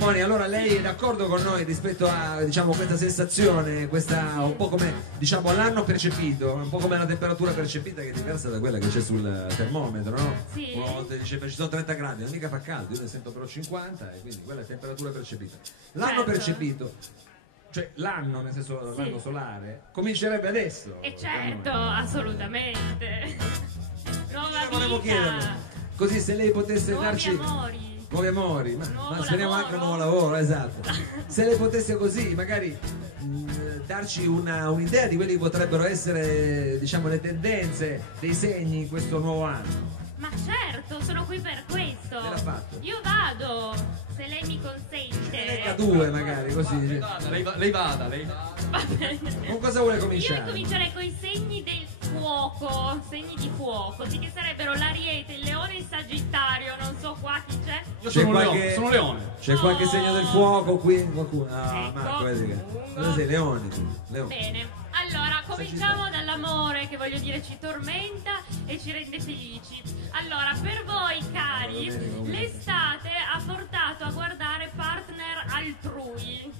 Moni, allora lei è d'accordo con noi rispetto a, diciamo, questa sensazione, questa un po' come, diciamo, l'anno percepito, un po' come la temperatura percepita che è diversa da quella che c'è sul termometro, no? Sì. Una volta dice ci sono 30 gradi, non mica fa caldo, io ne sento però 50 e quindi quella è la temperatura percepita. L'anno Certo. percepito, cioè l'anno, nel senso Sì. l'anno solare, comincerebbe adesso. E certo, assolutamente. Nuova Volevo vita, chiederle, così se lei potesse nuovi darci amori. nuovi amori, Nuovo ma speriamo lavoro. anche un nuovo lavoro, esatto. Se lei potesse così, magari darci un'idea di quelle che potrebbero essere, diciamo, le tendenze dei segni in questo nuovo anno. Ma certo, sono qui per questo. Che l'ha fatto? Io vado, se lei mi consente. Lecca due magari, così. Lei vada. Va bene. Con cosa vuole Io cominciare? comincerei con i segni del fuoco, segni di fuoco, sì, che sarebbero l'Ariete, il Leone e il Sagittario, non so qua chi c'è. Io C'è sono qualche- Leone. Sono Leone. C'è qualche segno del fuoco qui? Qualcuno? Ah, Ecco. Marco, vedi che. Uno. Cosa sei? Leone tu? Leone. Bene, allora cominciamo dall'amore che voglio dire ci tormenta e ci rende felici. Allora, per voi cari, l'estate ha portato a guardare partner altrui.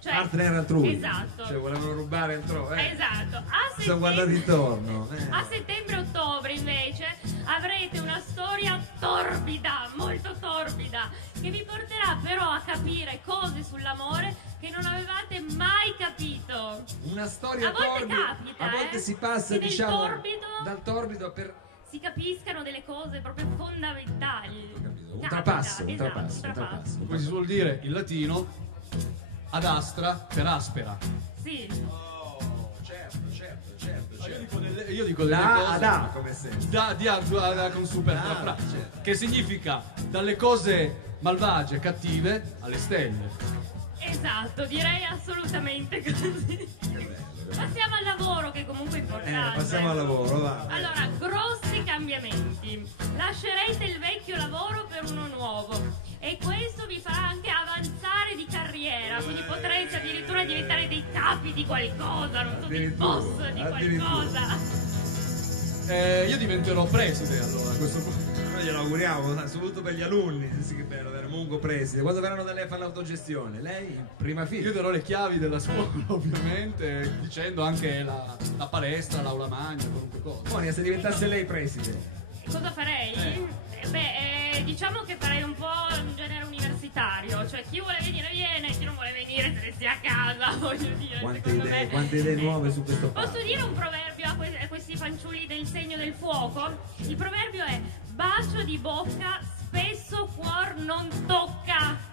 Cioè, Partner altrui. Esatto. Cioè volevano rubare altrove. Esatto. Si sono guardati intorno. A settembre-ottobre invece avrete una storia torbida, molto torbida, che vi porterà però a capire cose sull'amore che non avevate mai capito. Una storia A volte torbida. capita, A volte si passa, che del diciamo, torbido- dal torbido per Si capiscano delle cose proprio fondamentali. un Capita, trapasso, un esatto, trapasso, un un trapasso. Come si suol dire in latino, ad astra per aspera. Sì. Certo. Io dico delle Da cose. ad A, come sempre. Da con super Da, fra, certo. che significa dalle cose malvagie, cattive, alle stelle. Esatto, direi assolutamente così. Passiamo al lavoro che comunque è importante. Passiamo al lavoro, va. Allora, grossi cambiamenti. Lascerete il vecchio lavoro per uno nuovo e questo vi farà anche avanzare di carriera, quindi potrete addirittura diventare dei capi di qualcosa, non so, dei boss di qualcosa. Io diventerò preside allora a questo punto. Noi glielo auguriamo, soprattutto per gli alunni. Sì, che bello avere Mungo preside. Quando verranno da lei a fare l'autogestione? Lei in prima fila. Io darò le chiavi della scuola, ovviamente, dicendo anche la palestra, l'aula magna, qualunque cosa. Monia, se diventasse lei preside. Cosa farei? Diciamo che farei un po' in genere universitario, cioè chi vuole venire viene, chi non vuole venire se ne stia a casa, voglio dire. Secondo me. Quante idee nuove su questo Posso fatto. dire un proverbio a questi fanciulli del segno del fuoco? Il proverbio è: bacio di bocca, spesso cuor non tocca.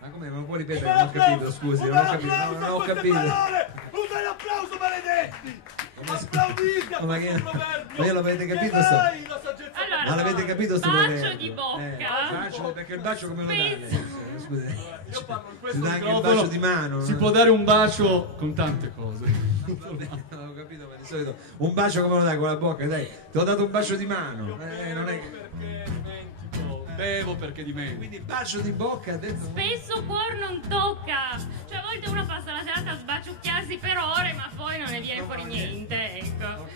Ma come? Non può ripetere? Non ho capito, scusi, non ho capito. Non ho capito. Un bel applauso, maledetti! Applaudite a Ma questo che- proverbio! ma io l'avete capito, Che sta- mai la saggezza Allora, Ma l'avete capito sto bacio proverbio? di bocca. Bacio, perché il bacio come lo dà? Scusi. Io parlo in Si questo dà anche il microfono, bacio di mano. si può dare un bacio con tante cose. Non ho capito, ma di solito un bacio come lo dai con la bocca, dai. Ti ho dato un bacio di mano. Non è che... Perché dimentico, bevo perché dimentico. Quindi bacio di bocca ha detto. Spesso cuor non tocca. Cioè a volte uno passa la serata a sbaciucchiarsi per ore, ma poi non ne viene fuori niente, ecco.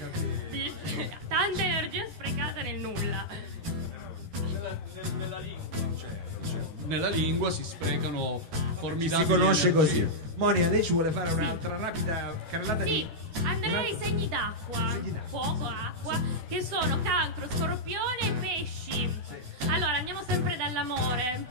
Sì. Tanta energia sprecata nel nulla. Nella lingua, nella lingua si sprecano Ci formidabili si conosce energie. così. Monia, lei ci vuole fare un'altra rapida carrellata Sì, di. andrei ai segni d'acqua, Segni d'acqua. fuoco, acqua, che sono cancro, scorpione e pesci. Allora, andiamo sempre dall'amore.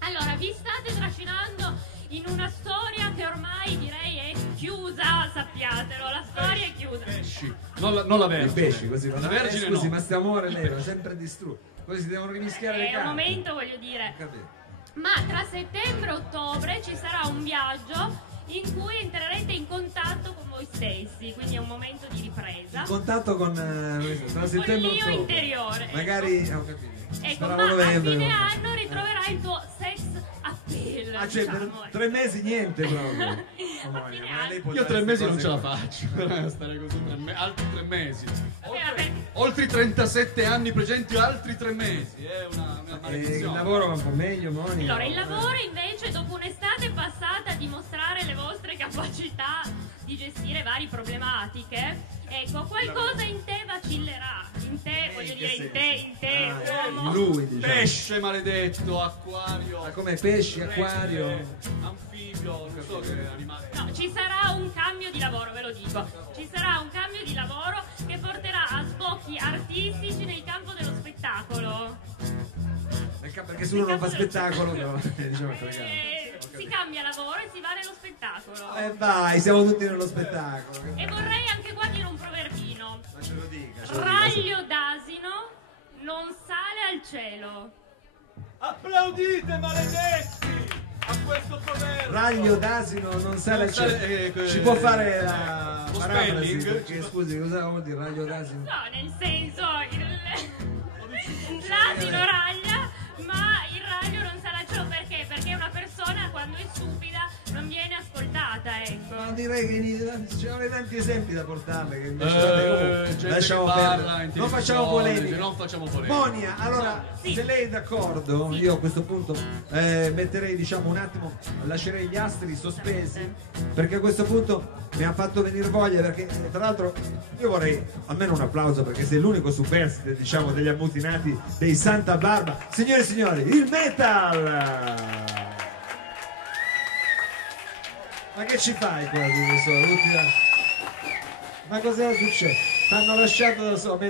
Allora, vi state trascinando in una storia che ormai direi è chiusa, sappiatelo, la storia è chiusa. Pesci, non la I vergine. pesci così. La vergine scusi, no. ma sto amore lei è sempre distrutto. Poi si devono rimischiare le È un carte. momento, voglio dire. Capito? Ma tra settembre e ottobre ci sarà un viaggio in cui entrerete in contatto con voi stessi, quindi è un momento di ripresa. In contatto con tra settembre e l'io ottobre. interiore. Magari ho capito. Ecco, Speravo ma a novembre, fine no? anno ritroverai il tuo sex appeal. Ah, cioè, per diciamo. 3 mesi niente proprio. A fine anno. Io 3 mesi non ce la faccio, stare così altri 3 mesi. Vabbè. Oltre i 37 anni precedenti, altri 3 mesi. È una Il maledizione. lavoro va un po' meglio, Monica. Allora, il lavoro invece dopo un'estate passata a dimostrare le vostre capacità di gestire varie problematiche, ecco, qualcosa in te vacillerà. In te, voglio dire, in te, uomo. Lui, diciamo. Pesce maledetto, acquario. Ma come pesci, acquario? Anfibio, non so che animale. No, ci sarà un cambio di lavoro, ve lo dico. Ci sarà un cambio di lavoro che porterà a sbocchi artistici nel campo dello spettacolo. Perché se uno non fa spettacolo, però, diciamo fregato. Si cambia lavoro e si va nello spettacolo. Vai, siamo tutti nello spettacolo. E vorrei anche qua dire un proverbino. Ma ce lo dica. Raglio d'asino non sale al cielo. Applaudite, maledetti, a questo proverbio. Raglio d'asino non sale al cielo. Ci può fare la parafrasi? Perché scusi, cosa vuol dire raglio d'asino? No, nel senso, l'asino raglia, ma il raglio non sale al cielo perché? Perché una persona quando è stupida non viene ascoltata, ecco. Ma direi che c'erano tanti esempi da portarle che invece lasciamo perdere. Non facciamo polemica. Non facciamo polemica. Monia, allora se lei è d'accordo, io a questo punto metterei, diciamo, un attimo, lascerei gli astri sospesi, perché a questo punto mi ha fatto venire voglia, perché tra l'altro io vorrei almeno un applauso, perché sei l'unico superstite, diciamo, degli ammutinati dei Santa Barba. Signore e signori, il metal! Ma che ci fai qua? Ma cosa succede? T'hanno lasciato da solo.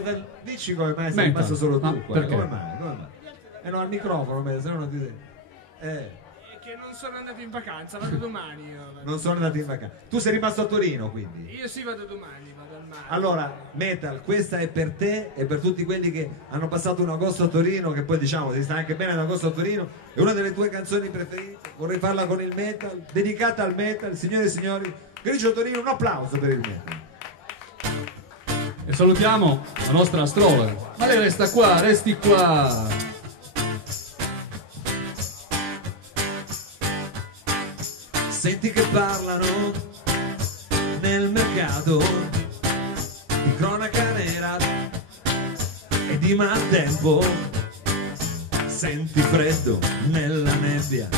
Dici come mai sei rimasto solo tu qua? Perché? Come mai? No, al microfono, se no non ti senti. Che non sono andato in vacanza, vado domani. Io. Non sono andato in vacanza. Tu sei rimasto a Torino, quindi? Io sì, vado domani, vado al mare. Allora, Metal, questa è per te e per tutti quelli che hanno passato un agosto a Torino, che poi diciamo si sta anche bene ad agosto a Torino. È una delle tue canzoni preferite. Vorrei farla con il metal, dedicata al metal. Signore e signori, Grigio Torino, un applauso per il metal. E salutiamo la nostra astrologa. Ma lei resta qua, resti qua. Senti che parlano nel mercato di cronaca nera e di maltempo. Senti freddo nella nebbia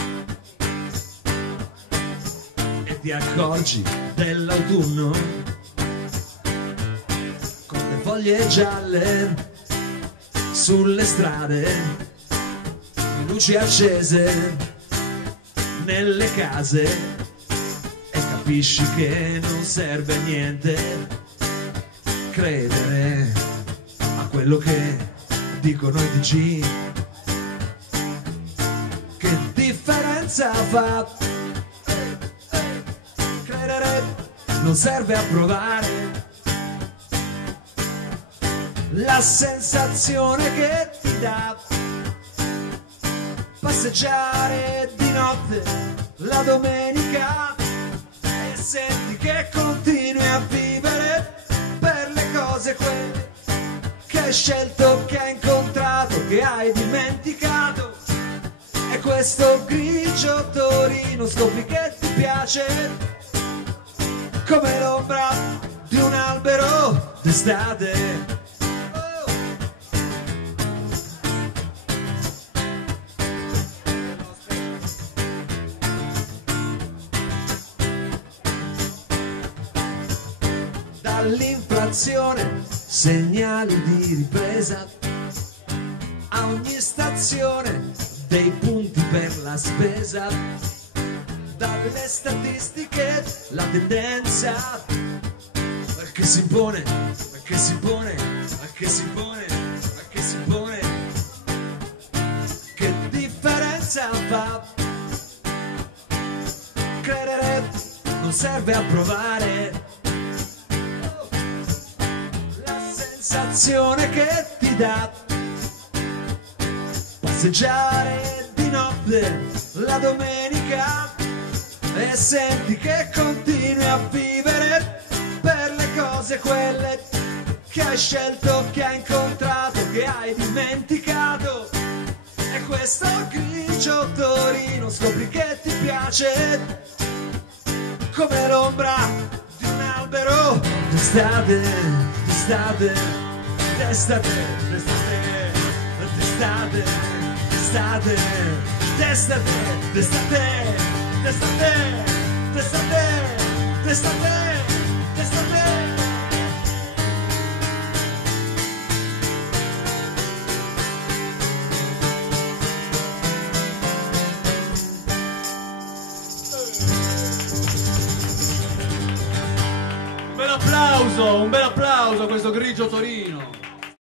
e ti accorgi dell'autunno con le foglie gialle sulle strade, luci accese nelle case, e capisci che non serve a niente credere a quello che dicono i TG. Che differenza fa? Credere non serve a provare la sensazione che ti dà passeggiare di notte la domenica e senti che continui a vivere per le cose quelle che hai scelto, che hai incontrato, che hai dimenticato. E questo grigio Torino scopri che ti piace come l'ombra di un albero d'estate. Dall'inflazione, segnali di ripresa, a ogni stazione dei punti per la spesa, dalle statistiche la tendenza che si impone, che si pone, che si pone, che si pone. Che differenza fa? Credere non serve a provare la sensazione che ti dà passeggiare di notte la domenica e senti che continui a vivere per le cose quelle che hai scelto, che hai incontrato, che hai dimenticato. E questo grigio Torino scopri che ti piace come l'ombra di un albero d'estate, d'estate, d'estate, d'estate, d'estate, d'estate, d'estate, d'estate, d'estate, d'estate, d'estate. senza te. Un bel applauso a questo grigio Torino.